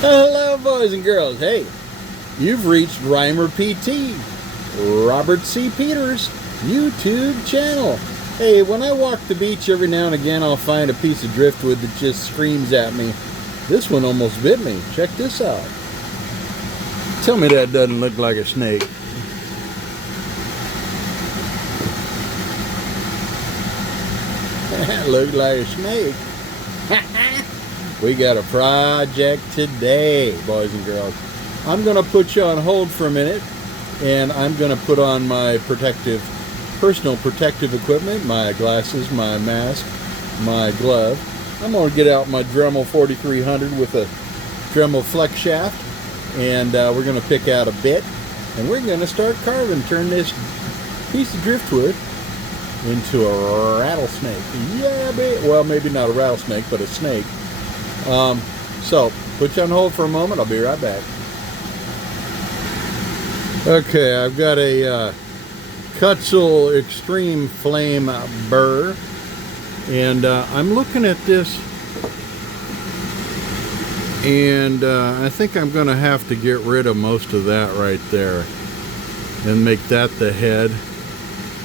Hello, boys and girls. Hey, you've reached Rhymer PT, Robert C. Peters' YouTube channel. Hey, when I walk the beach every now and again, I'll find a piece of driftwood that just screams at me. This one almost bit me. Check this out. Tell me that doesn't look like a snake. Looks like a snake. We got a project today, boys and girls. I'm going to put you on hold for a minute, and I'm going to put on my personal protective equipment, my glasses, my mask, my glove. I'm going to get out my Dremel 4300 with a Dremel flex shaft, and we're going to pick out a bit, and we're going to start carving, turn this piece of driftwood into a rattlesnake. Yeah, well, maybe not a rattlesnake, but a snake. So, put you on hold for a moment. I'll be right back. Okay, I've got a Kutzel Extreme Flame burr, and I'm looking at this, and I think I'm going to have to get rid of most of that right there and make that the head,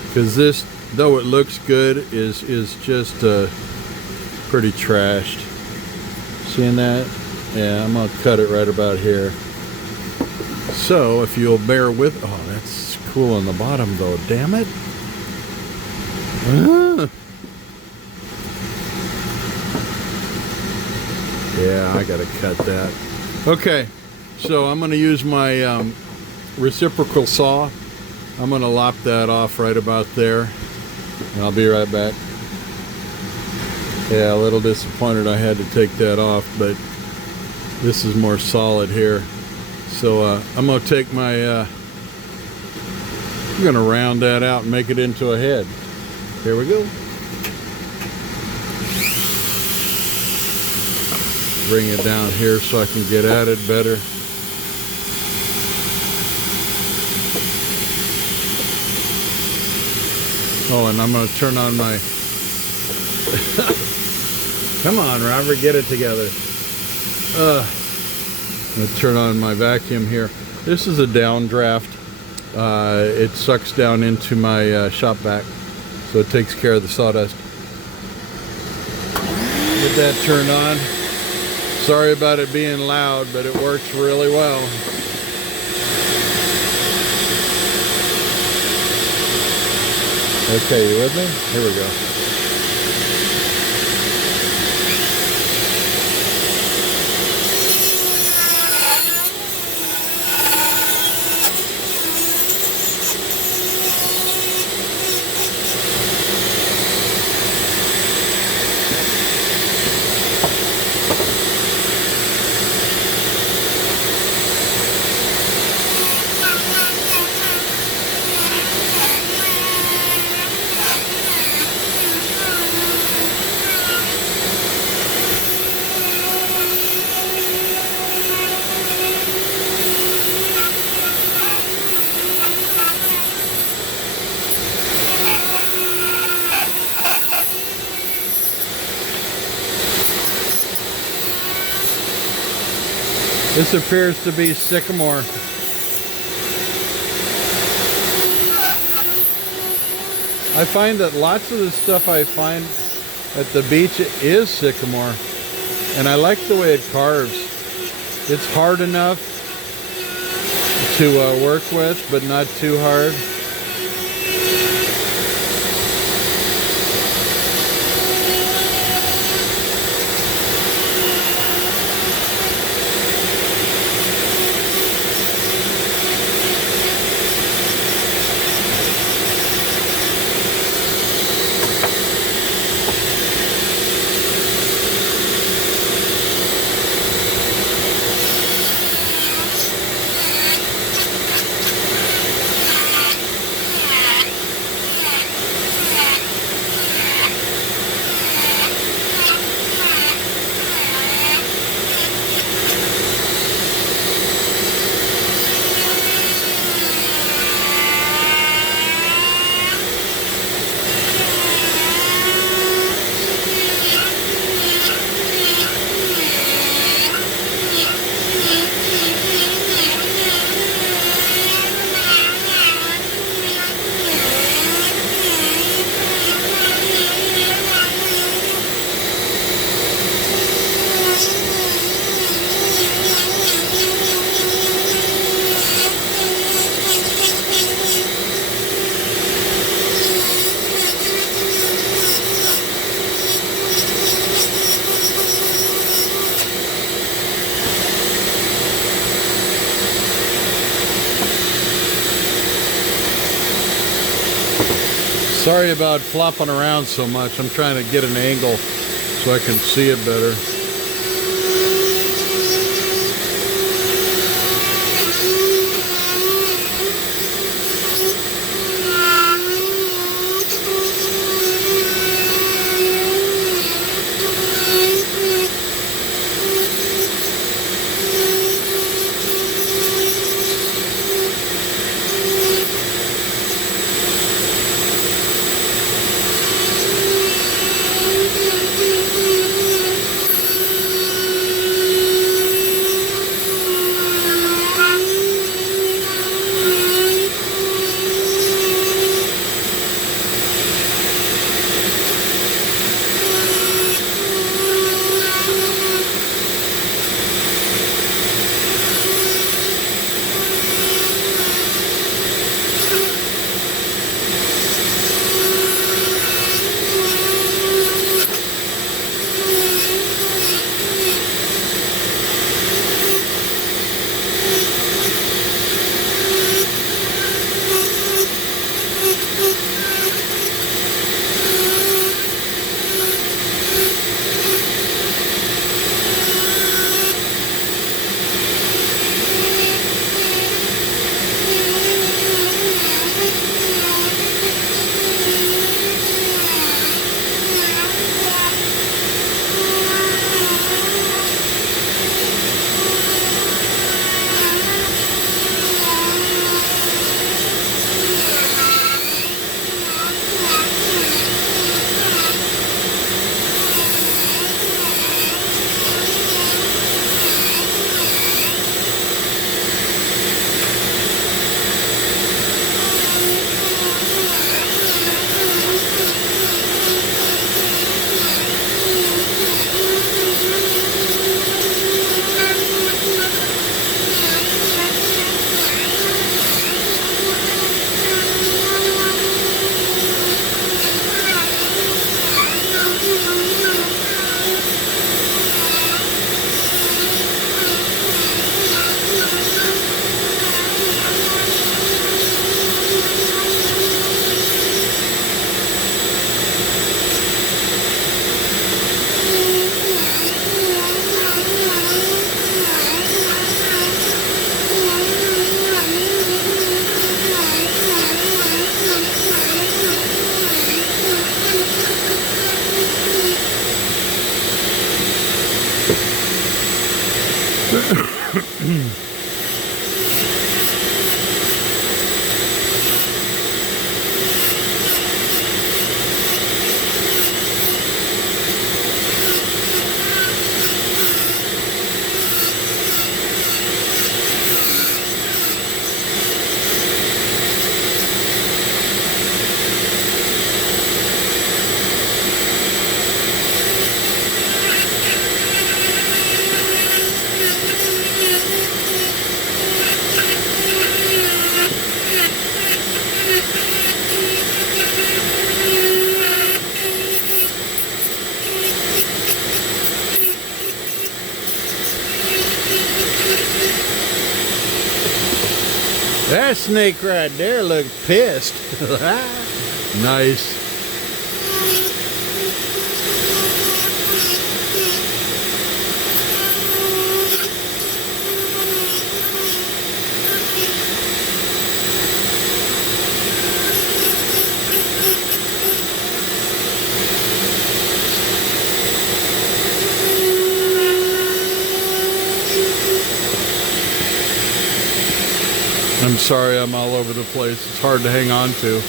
because this, though it looks good, is just pretty trashed. Seeing that? Yeah, I'm gonna cut it right about here. So if you'll bear with, oh, that's cool on the bottom though, damn it. Yeah, I gotta cut that. Okay, so I'm gonna use my reciprocal saw. I'm gonna lop that off right about there, and I'll be right back. Yeah, a little disappointed I had to take that off, but this is more solid here. So I'm gonna take my, I'm gonna round that out and make it into a head. Here we go. Bring it down here so I can get at it better. Oh, and I'm gonna turn on my come on, Robert, get it together. I'm going to turn on my vacuum here. This is a downdraft. It sucks down into my shop vac, so it takes care of the sawdust. Get that turned on. Sorry about it being loud, but it works really well. Okay, you with me? Here we go. This appears to be sycamore. I find that lots of the stuff I find at the beach is sycamore, and I like the way it carves. It's hard enough to work with, but not too hard. Sorry about flopping around so much. I'm trying to get an angle so I can see it better. That snake right there looked pissed. Nice. I'm sorry I'm all over the place. It's hard to hang on to.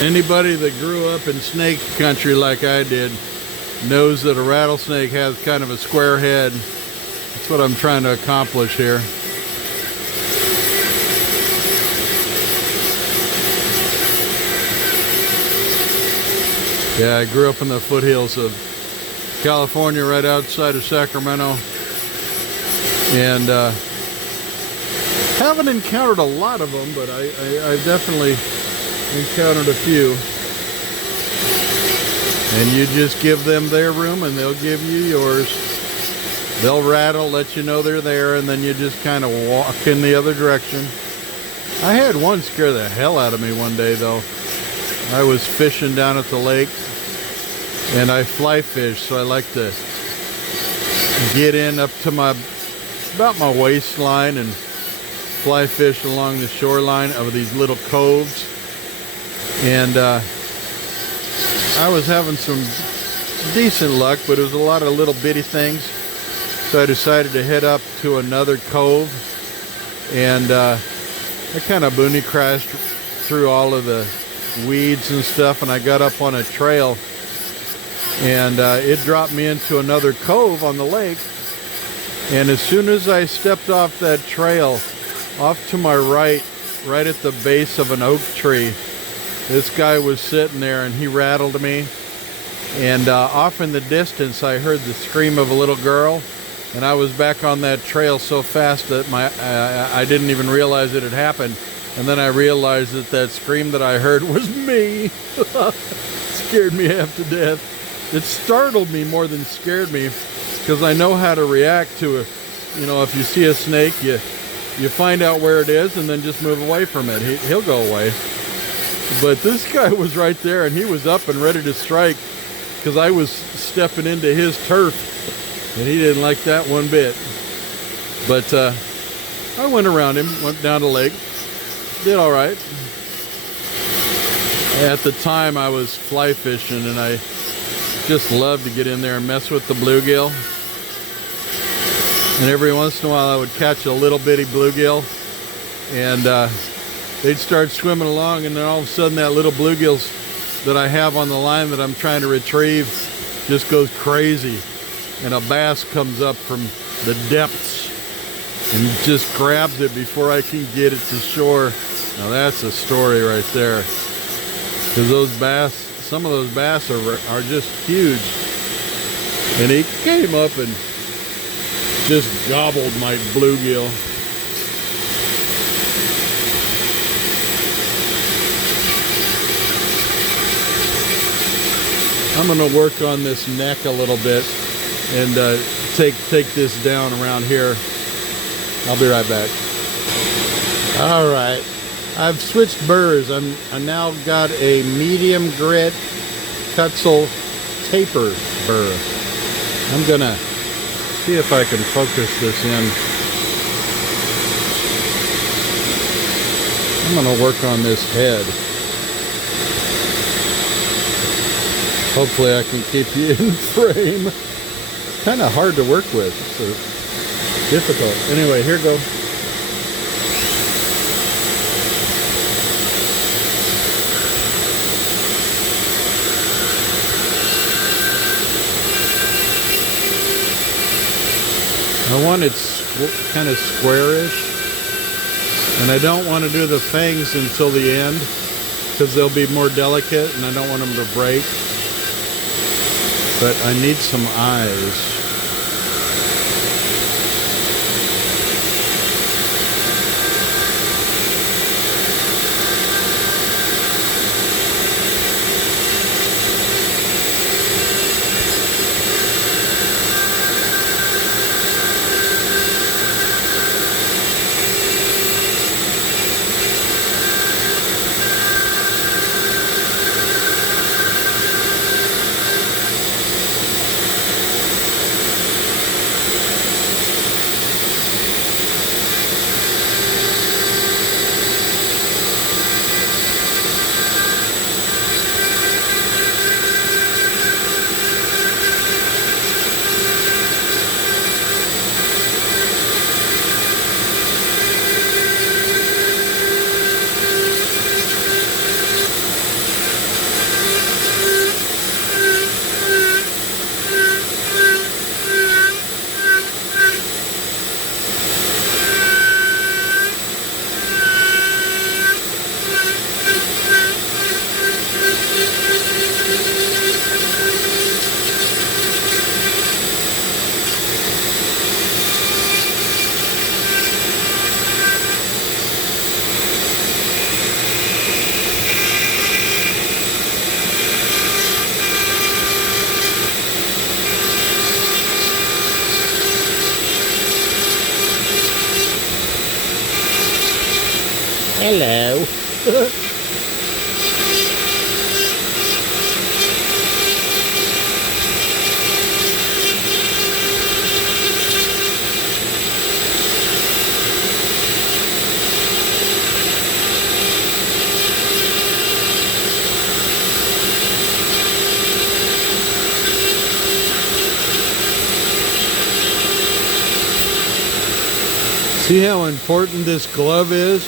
Anybody that grew up in snake country like I did knows that a rattlesnake has kind of a square head. That's what I'm trying to accomplish here. Yeah, I grew up in the foothills of California, right outside of Sacramento, and haven't encountered a lot of them, but I've definitely encountered a few. And you just give them their room and they'll give you yours. They'll rattle, let you know they're there, and then you just kind of walk in the other direction. I had one scare the hell out of me one day though. I was fishing down at the lake, and I fly fish, so I like to get in up to about my waistline and fly fish along the shoreline of these little coves. And I was having some decent luck, but it was a lot of little bitty things. So I decided to head up to another cove, and I kind of boonie crashed through all of the weeds and stuff, and I got up on a trail, and it dropped me into another cove on the lake. And as soon as I stepped off that trail, off to my right at the base of an oak tree, this guy was sitting there, and he rattled me. And off in the distance, I heard the scream of a little girl, and I was back on that trail so fast that I didn't even realize it had happened. And then I realized that scream that I heard was me. Scared me half to death. It startled me more than scared me, because I know how to react to it. You know, if you see a snake, you find out where it is and then just move away from it. He'll go away. But this guy was right there, and he was up and ready to strike, because I was stepping into his turf, and he didn't like that one bit. But I went around him, went down the lake, did all right. At the time, I was fly fishing, and I just loved to get in there and mess with the bluegill. And every once in a while, I would catch a little bitty bluegill, and they'd start swimming along, and then all of a sudden, that little bluegill that I have on the line that I'm trying to retrieve just goes crazy, and a bass comes up from the depths and just grabs it before I can get it to shore. Now that's a story right there, because those bass, some of those bass are just huge. And he came up and just gobbled my bluegill. I'm gonna work on this neck a little bit and take this down around here. I'll be right back. All right, I've switched burrs. I now got a medium grit Cutzel taper burr. I'm gonna see if I can focus this in. I'm gonna work on this head. Hopefully I can keep you in frame. Kind of hard to work with, so difficult. Anyway, here goes. I want it kind of squarish, and I don't want to do the fangs until the end, because they'll be more delicate and I don't want them to break. But I need some eyes. Hello. See how important this glove is?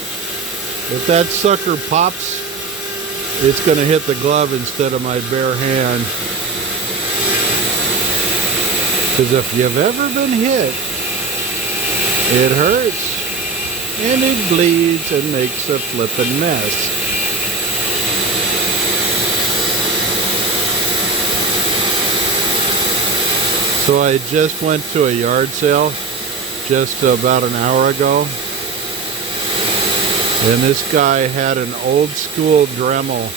If that sucker pops, it's going to hit the glove instead of my bare hand. Because if you've ever been hit, it hurts and it bleeds and makes a flippin' mess. So I just went to a yard sale just about an hour ago, and this guy had an old school Dremel,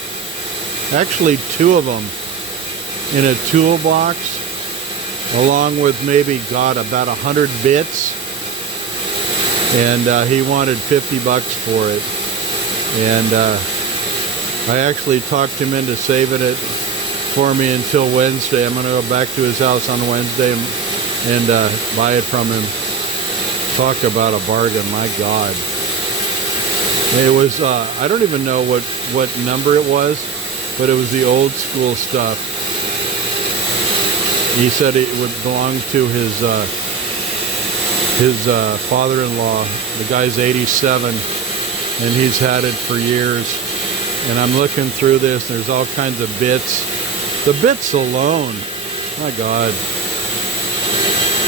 actually two of them, in a toolbox, along with maybe, God, about 100 bits, and he wanted $50 for it, and I actually talked him into saving it for me until Wednesday. I'm going to go back to his house on Wednesday and buy it from him. Talk about a bargain, my God. It was, I don't even know what number it was, but it was the old school stuff. He said it would belong to his father-in-law. The guy's 87, and he's had it for years. And I'm looking through this, and there's all kinds of bits. The bits alone, my God.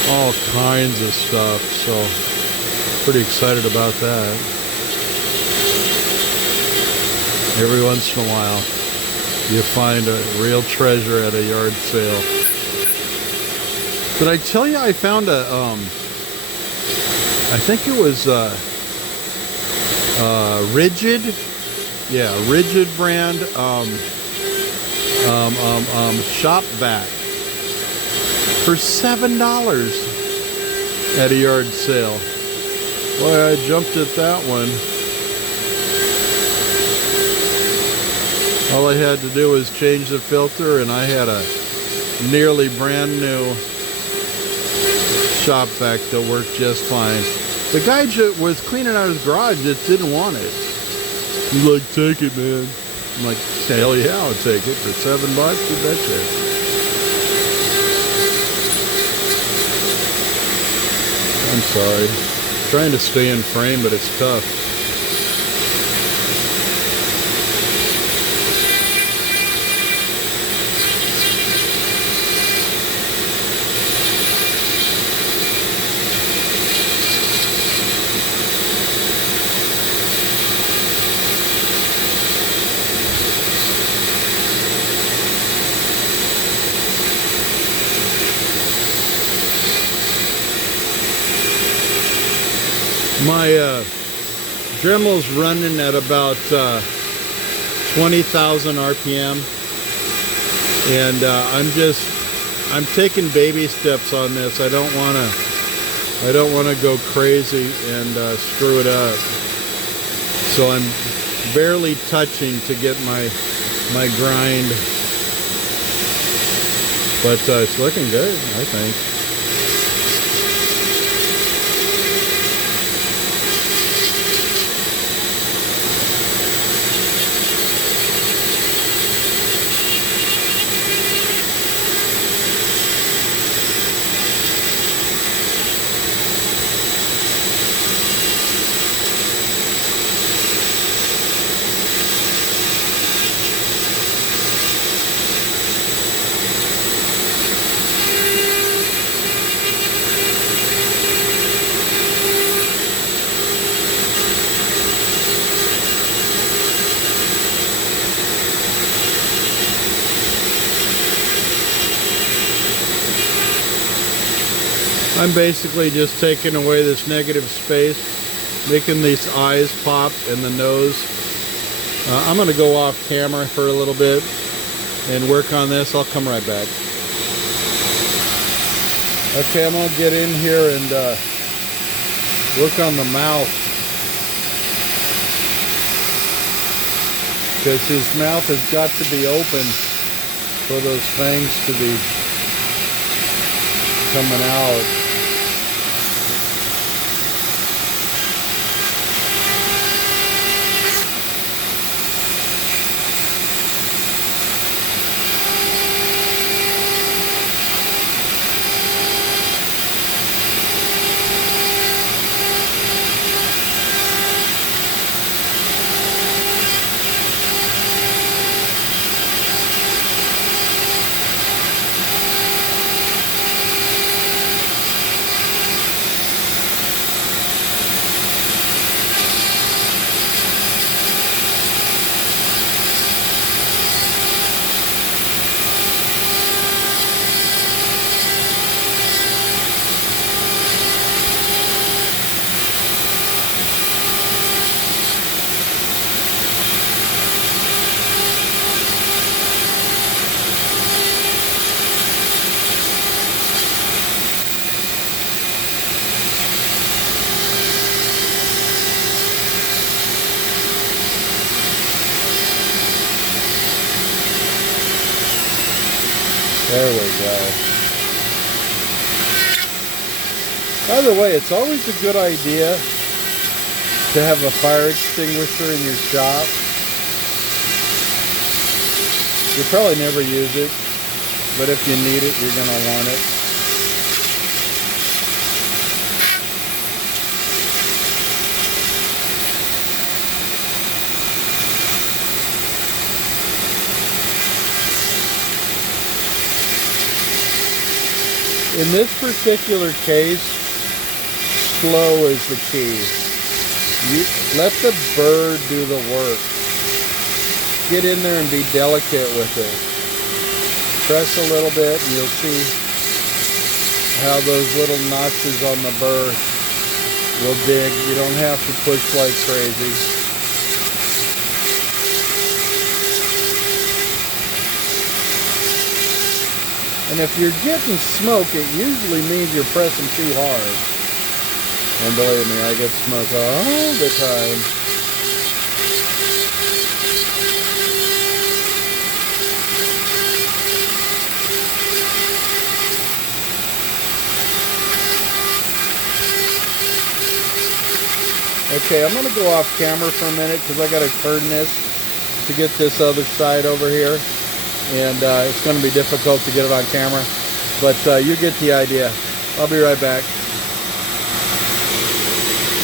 All kinds of stuff, so pretty excited about that. Every once in a while you find a real treasure at a yard sale. Did I tell you I found a I think it was Rigid, yeah, Rigid brand shop vac for $7 at a yard sale. Boy, I jumped at that one. All I had to do was change the filter, and I had a nearly brand new shop vac that worked just fine. The guy was cleaning out his garage, just didn't want it. He's like, take it, man. I'm like, hell yeah, I'll take it for $7, you betcha. I'm sorry. I'm trying to stay in frame, but it's tough. My Dremel's running at about 20,000 RPM, and I'm taking baby steps on this. I don't want to go crazy and screw it up. So I'm barely touching to get my grind, but it's looking good, I think. I'm basically just taking away this negative space, making these eyes pop and the nose. I'm going to go off camera for a little bit and work on this. I'll come right back. Okay, I'm going to get in here and work on the mouth. because his mouth has got to be open for those fangs to be coming out. There we go. By the way, it's always a good idea to have a fire extinguisher in your shop. You probably never use it, but if you need it, you're going to want it. In this particular case, slow is the key. Let the burr do the work. Get in there and be delicate with it. Press a little bit and you'll see how those little notches on the burr will dig. You don't have to push like crazy. And if you're getting smoke, it usually means you're pressing too hard. And believe me, I get smoke all the time. Okay, I'm going to go off camera for a minute because I got to turn this to get this other side over here. And it's going to be difficult to get it on camera, but you get the idea. I'll be right back.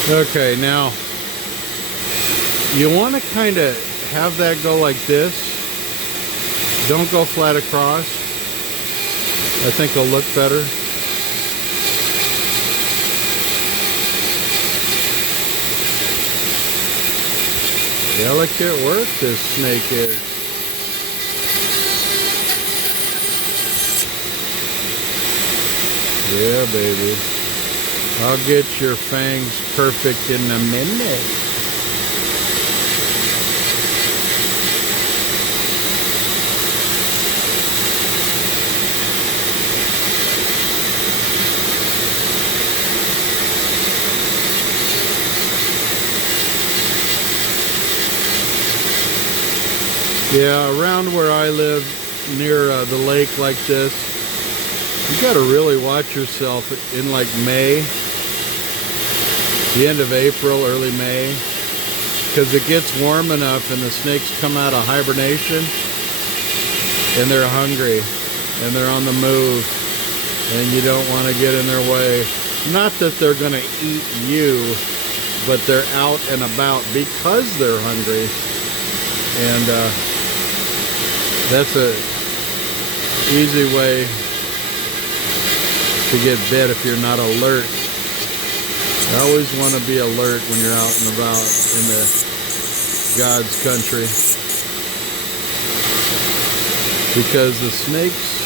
Okay, now you want to kind of have that go like this. Don't go flat across. I think it'll look better. Delicate work this snake is. Yeah, baby. I'll get your fangs perfect in a minute. Yeah, around where I live, near the lake like this, you got to really watch yourself in like May, the end of April, early May, because it gets warm enough and the snakes come out of hibernation and they're hungry and they're on the move and you don't want to get in their way. Not that they're going to eat you, but they're out and about because they're hungry. And that's a easy way to get bit if you're not alert. I always want to be alert when you're out and about in the God's country, because the snakes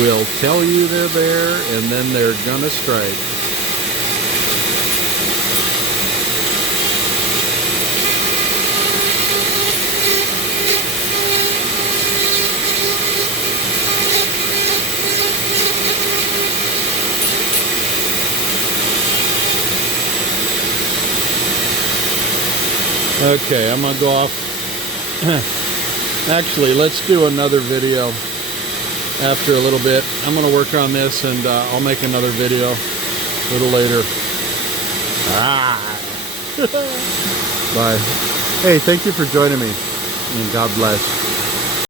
will tell you they're there and then they're gonna strike. Okay, I'm gonna go off Actually, let's do another video after a little bit. I'm going to work on this, and I'll make another video a little later. Bye. Hey, thank you for joining me, and God bless.